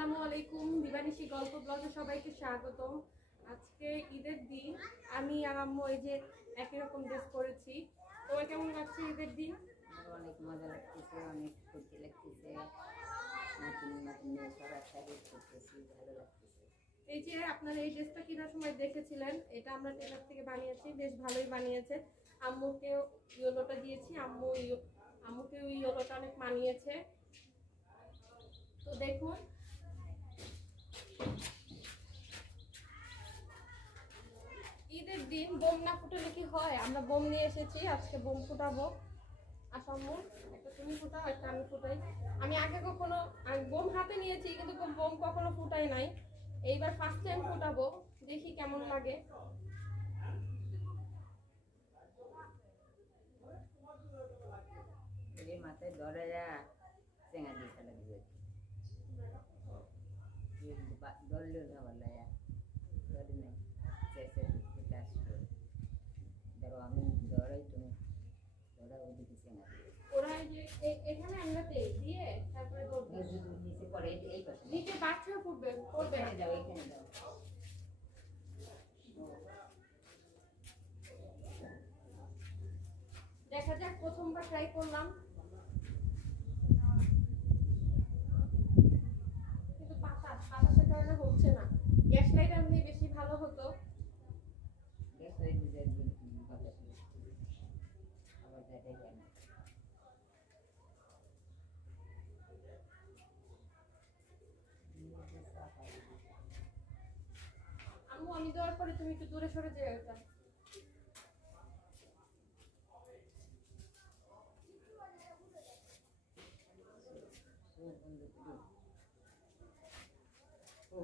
আসসালামু আলাইকুম, দিবানিশি গল্প ব্লগে সবাইকে স্বাগতম। আজকে ঈদের দিন, আমি আর আম্মু এই যে একই রকম ড্রেস পরেছি। তোমার কেমন লাগছে ঈদের দিন? অনেক মজা লাগতেছে, অনেক ফুর্তি লাগতেছে, নতুন নতুন সব একসাথে করতেছি, ভালো লাগতেছে। এই যে আপনারা এই ড্রেসটা কেনার সময় দেখেছিলেন, এটা আমরা টেলার থেকে বানিয়েছি, বেশ ভালোই বানিয়েছে। আম্মুকে ইয়েলোটা দিয়েছি, আম্মুকে ইয়েলোটা অনেক মানিয়েছে। তো দেখুন, ঈদের দিন বোম না ফুটালে কি হয়? আমরা বোম নিয়ে এসেছি, আজকে বোম ফুটাবো। আসাম্মু, একটা তুমি ফুটাও, একটা আমি ফুটাই। আমি আগে কখনো বোম হাতে নিয়েছি, কিন্তু বোম কখনো ফুটাই নাই। এইবার ফার্স্ট টাইম ফুটাবো, দেখি কেমন লাগে। মাথায় ধরে যা চেঙা দিয়ে ফেলে দিবে, ধরলেও খাবার লাগা ধরে নেই, চেঁচে ফুটে আসবে। ধরো আমি ধরাই, তুমি ধরা, ওদিকে চেঙা দিয়ে ওরা এখানে আমরা দিয়ে তারপরে নিচে পড়ে, এই পাশে নিচে বাচ্চা ফুটবে, করবে। এখানে যাও, এখানে যাও। দেখা যাক, প্রথমবার ট্রাই করলাম, কিন্তু বাতাসের কারণে হচ্ছে না। গ্যাস লাইট আনলে বেশি ভালো হতো। গ্যাস লাইট দিয়ে বাতাস আবার দেখাই যায় না। আম্মু, আমি দেওয়ার পরে তুমি একটু দূরে সরে যেও। এটা ও